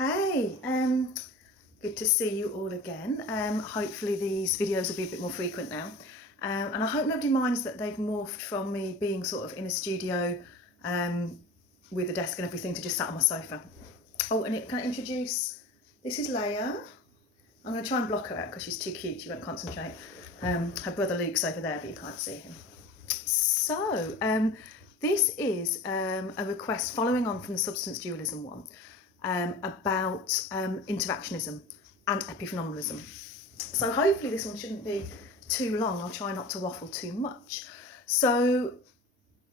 Hey, good to see you all again. Hopefully these videos will be a bit more frequent now. And I hope nobody minds that they've morphed from me being sort of in a studio with a desk and everything to just sat on my sofa. Oh, and can I introduce, this is Leia. I'm going to try and block her out because she's too cute, she won't concentrate. Her brother Luke's over there, but you can't see him. So, this is a request following on from the substance dualism one. About interactionism and epiphenomenalism. So hopefully this one shouldn't be too long. I'll try not to waffle too much. So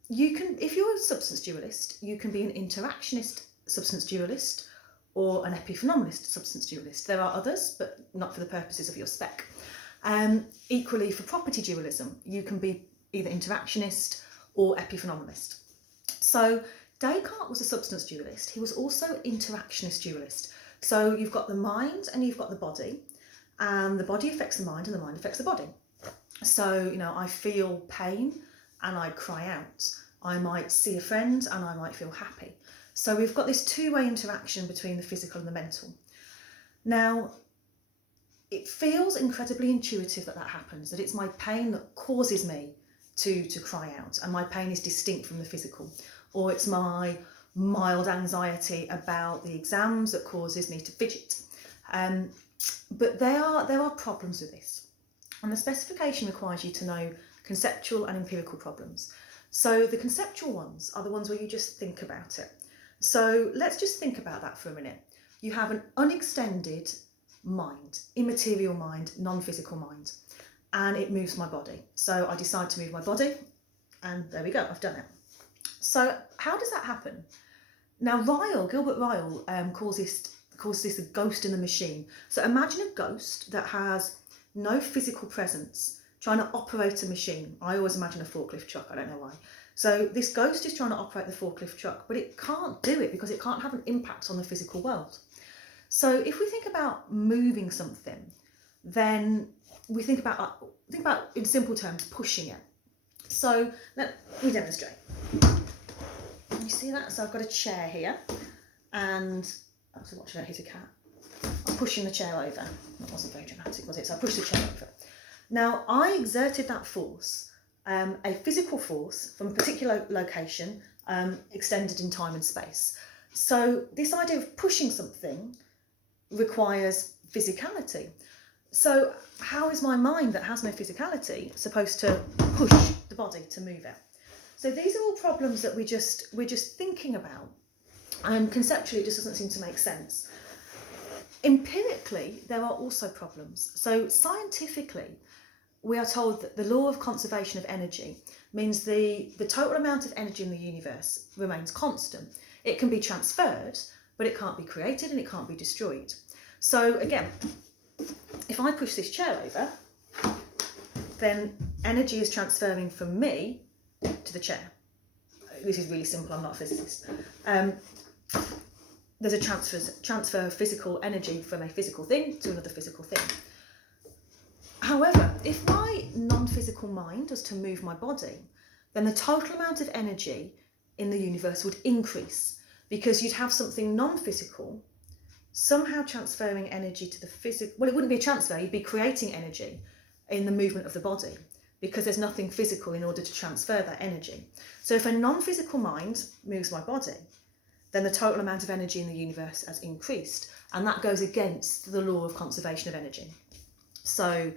you can, if you're a substance dualist, you can be an interactionist substance dualist or an epiphenomenalist substance dualist. There are others, but not for the purposes of your spec. Equally for property dualism, you can be either interactionist or epiphenomenalist. So Descartes was a substance dualist. He was also interactionist dualist. So you've got the mind and you've got the body, and the body affects the mind and the mind affects the body. So, you know, I feel pain and I cry out. I might see a friend and I might feel happy. So we've got this two-way interaction between the physical and the mental. Now, it feels incredibly intuitive that happens, that it's my pain that causes me to cry out, and my pain is distinct from the physical. Or it's my mild anxiety about the exams that causes me to fidget. But there are problems with this. And the specification requires you to know conceptual and empirical problems. So the conceptual ones are the ones where you just think about it. So let's just think about that for a minute. You have an unextended mind, immaterial mind, non-physical mind, and it moves my body. So I decide to move my body, and there we go, I've done it. So how does that happen? Now Gilbert Ryle calls this a ghost in the machine. So imagine a ghost that has no physical presence trying to operate a machine. I always imagine a forklift truck, I don't know why. So this ghost is trying to operate the forklift truck, but it can't do it because it can't have an impact on the physical world. So if we think about moving something, then we think about in simple terms, pushing it. So let me demonstrate. You see that? So I've got a chair here, and I was watching it hit a cat. I'm pushing the chair over. That wasn't very dramatic, was it? So I pushed the chair over. Now I exerted that force, a physical force from a particular location, extended in time and space. So this idea of pushing something requires physicality. So how is my mind that has no physicality supposed to push the body to move it? So these are all problems that we're just thinking about, and conceptually it just doesn't seem to make sense. Empirically, there are also problems. So scientifically, we are told that the law of conservation of energy means the total amount of energy in the universe remains constant. It can be transferred, but it can't be created and it can't be destroyed. So again, if I push this chair over, then energy is transferring from me to the chair. This is really simple, I'm not a physicist. There's a transfer of physical energy from a physical thing to another physical thing. However, if my non-physical mind was to move my body, then the total amount of energy in the universe would increase, because you'd have something non-physical somehow transferring energy to the physical. Well, it wouldn't be a transfer, you'd be creating energy in the movement of the body, because there's nothing physical in order to transfer that energy. So if a non-physical mind moves my body, then the total amount of energy in the universe has increased, and that goes against the law of conservation of energy. So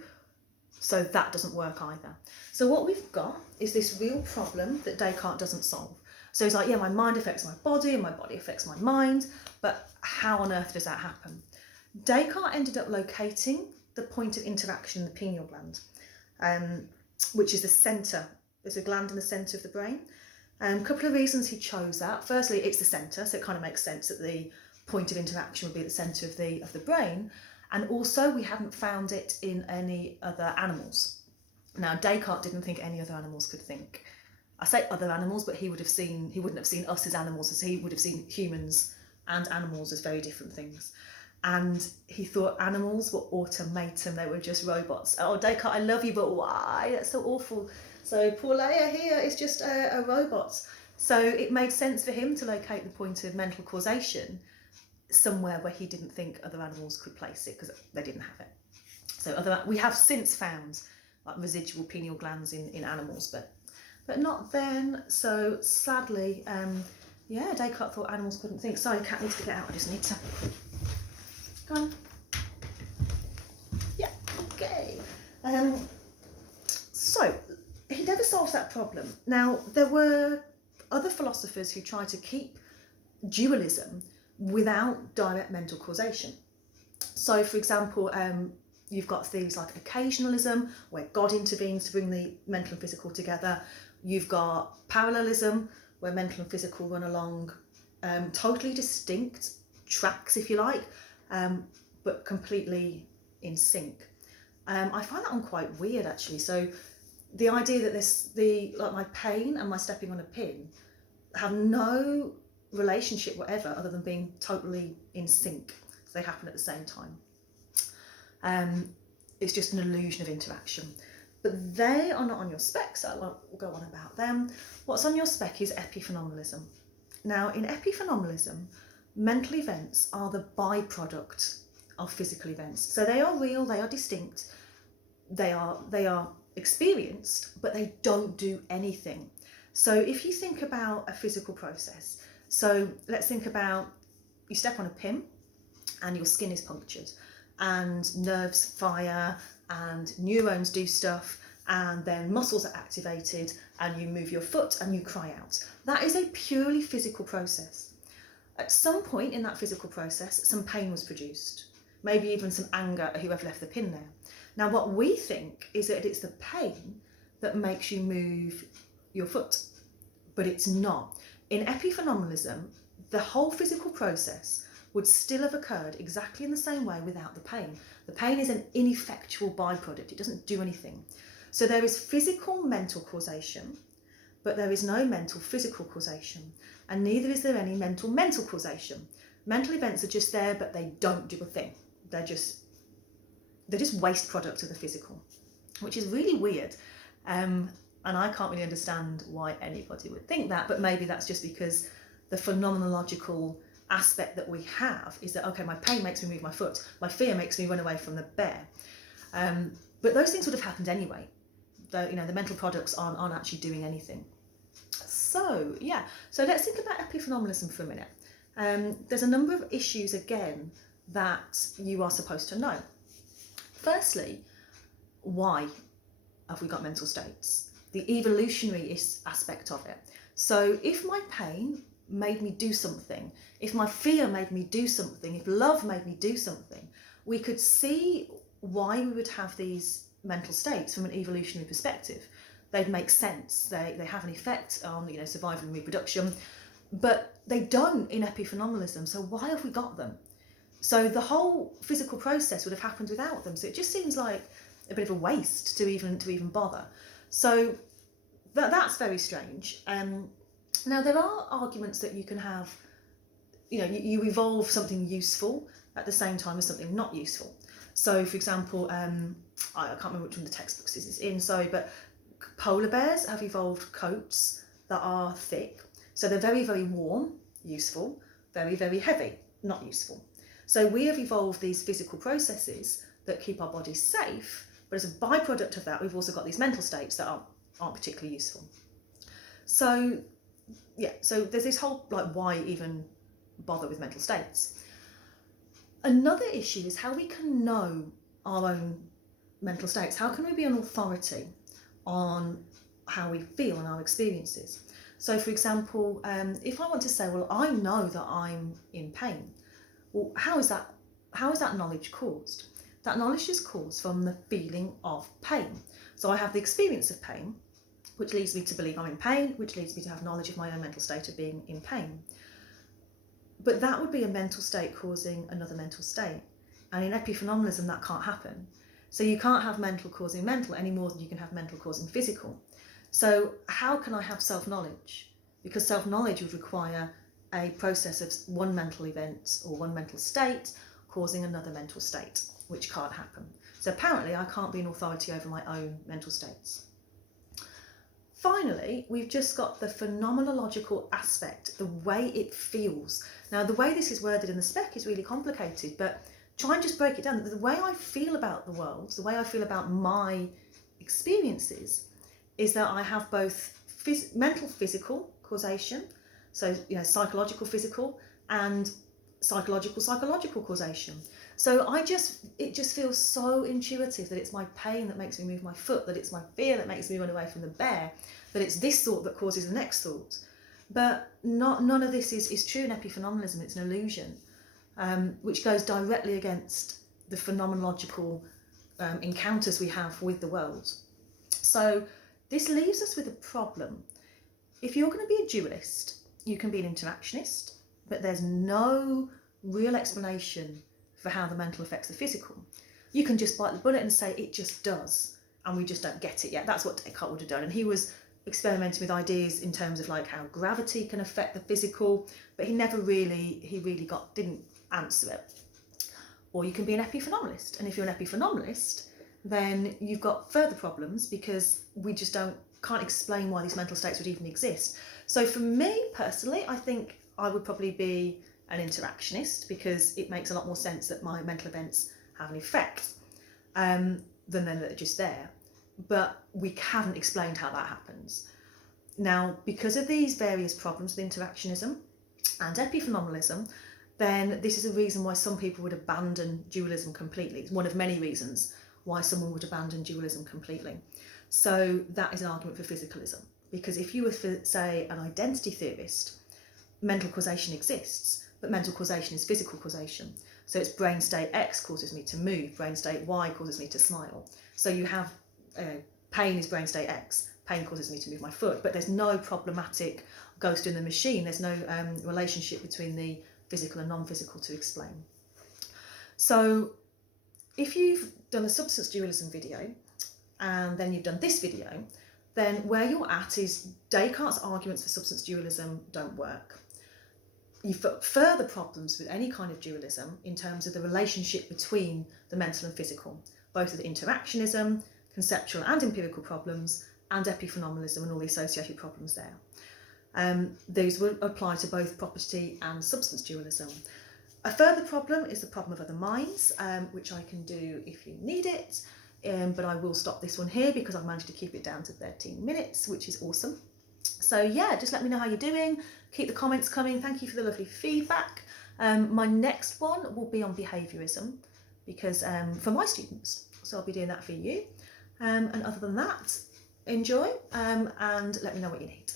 that doesn't work either. So what we've got is this real problem that Descartes doesn't solve. So he's like, yeah, my mind affects my body and my body affects my mind, but how on earth does that happen? Descartes ended up locating the point of interaction in the pineal gland, which is the centre. There's a gland in the centre of the brain. A couple of reasons he chose that. Firstly, it's the centre, so it kind of makes sense that the point of interaction would be at the centre of the brain. And also, we haven't found it in any other animals. Now, Descartes didn't think any other animals could think. I say other animals, but he wouldn't have seen us as animals, as he would have seen humans and animals as very different things. And he thought animals were automaton, they were just robots. Oh, Descartes, I love you, but why? That's so awful. So poor Leia here is just a robot. So it made sense for him to locate the point of mental causation somewhere where he didn't think other animals could place it because they didn't have it. So we have since found like residual pineal glands in animals, but not then. So sadly, yeah, Descartes thought animals couldn't think. Sorry, cat needs to get out. I just need to. Go on. Yeah. Okay. So he never solves that problem. Now there were other philosophers who tried to keep dualism without direct mental causation. So, for example, you've got things like occasionalism, where God intervenes to bring the mental and physical together. You've got parallelism, where mental and physical run along totally distinct tracks, if you like, but completely in sync. I find that one quite weird, actually. So the idea that like my pain and my stepping on a pin have no relationship whatever other than being totally in sync. So they happen at the same time. It's just an illusion of interaction. But they are not on your spec, so I won't go on about them. What's on your spec is epiphenomenalism. Now, in epiphenomenalism, mental events are the byproduct of physical events. So they are real, they are distinct, they are experienced, but they don't do anything. So if you think about a physical process, so let's think about you step on a pin and your skin is punctured and nerves fire and neurons do stuff and then muscles are activated and you move your foot and you cry out. That is a purely physical process. At some point in that physical process, some pain was produced, maybe even some anger at whoever left the pin there. Now, what we think is that it's the pain that makes you move your foot, but it's not. In epiphenomenalism, the whole physical process would still have occurred exactly in the same way without the pain. The pain is an ineffectual byproduct. It doesn't do anything. So there is physical mental causation, but there is no mental physical causation, and neither is there any mental causation. Mental events are just there, but they don't do a thing. They're just waste products of the physical, which is really weird. And I can't really understand why anybody would think that, but maybe that's just because the phenomenological aspect that we have is that, okay, my pain makes me move my foot, my fear makes me run away from the bear. But those things would have happened anyway. The mental products aren't actually doing anything. So, yeah, so let's think about epiphenomenalism for a minute. There's a number of issues, again, that you are supposed to know. Firstly, why have we got mental states? The evolutionary aspect of it. So if my pain made me do something, if my fear made me do something, if love made me do something, we could see why we would have these mental states from an evolutionary perspective. They'd make sense. They have an effect on survival and reproduction, but they don't in epiphenomenalism. So why have we got them? So the whole physical process would have happened without them. So it just seems like a bit of a waste to even bother. So that's very strange. Now there are arguments that you can have, you evolve something useful at the same time as something not useful. So for example, I can't remember which one of the textbooks this is in, but polar bears have evolved coats that are thick. So they're very, very warm, useful, very, very heavy, not useful. So we have evolved these physical processes that keep our bodies safe, but as a byproduct of that, we've also got these mental states that aren't particularly useful. So yeah, so there's this whole why even bother with mental states? Another issue is how we can know our own mental states. How can we be an authority on how we feel and our experiences? So for example, if I want to say, well, I know that I'm in pain. Well, how is that knowledge caused? That knowledge is caused from the feeling of pain. So I have the experience of pain, which leads me to believe I'm in pain, which leads me to have knowledge of my own mental state of being in pain. But that would be a mental state causing another mental state. And in epiphenomenalism, that can't happen. So you can't have mental causing mental any more than you can have mental causing physical. So how can I have self-knowledge? Because self-knowledge would require a process of one mental event or one mental state causing another mental state, which can't happen. So apparently I can't be an authority over my own mental states. Finally, we've just got the phenomenological aspect, the way it feels. Now, the way this is worded in the spec is really complicated, but try and just break it down. The way I feel about the world, the way I feel about my experiences, is that I have both mental physical causation, so psychological physical, and psychological causation. So it just feels so intuitive that it's my pain that makes me move my foot, that it's my fear that makes me run away from the bear, that it's this thought that causes the next thought. But none of this is true in epiphenomenalism. It's an illusion, which goes directly against the phenomenological encounters we have with the world. So this leaves us with a problem. If you're going to be a dualist, you can be an interactionist, but there's no real explanation for how the mental affects the physical. You can just bite the bullet and say it just does, and we just don't get it yet. That's what Descartes would have done, and he was experimenting with ideas in terms of like how gravity can affect the physical, but he didn't answer it. Or you can be an epiphenomenalist, and if you're an epiphenomenalist, then you've got further problems because we just can't explain why these mental states would even exist. So for me personally, I think I would probably be an interactionist because it makes a lot more sense that my mental events have an effect than that they're just there. But we haven't explained how that happens. Now, because of these various problems with interactionism and epiphenomenalism, then this is a reason why some people would abandon dualism completely. It's one of many reasons why someone would abandon dualism completely. So that is an argument for physicalism. Because if you were, say, an identity theorist, mental causation exists, but mental causation is physical causation. So it's brain state X causes me to move, brain state Y causes me to smile. So you have pain is brain state X, pain causes me to move my foot, but there's no problematic ghost in the machine. There's no relationship between the physical and non-physical to explain. So if you've done a substance dualism video and then you've done this video, then where you're at is Descartes' arguments for substance dualism don't work. You've got further problems with any kind of dualism in terms of the relationship between the mental and physical, both with interactionism, conceptual and empirical problems, and epiphenomenalism and all the associated problems there. These will apply to both property and substance dualism. A further problem is the problem of other minds, which I can do if you need it, but I will stop this one here because I've managed to keep it down to 13 minutes, which is awesome. So yeah, just let me know how you're doing. Keep the comments coming. Thank you for the lovely feedback. My next one will be on behaviourism because for my students, so I'll be doing that for you. And other than that, enjoy and let me know what you need.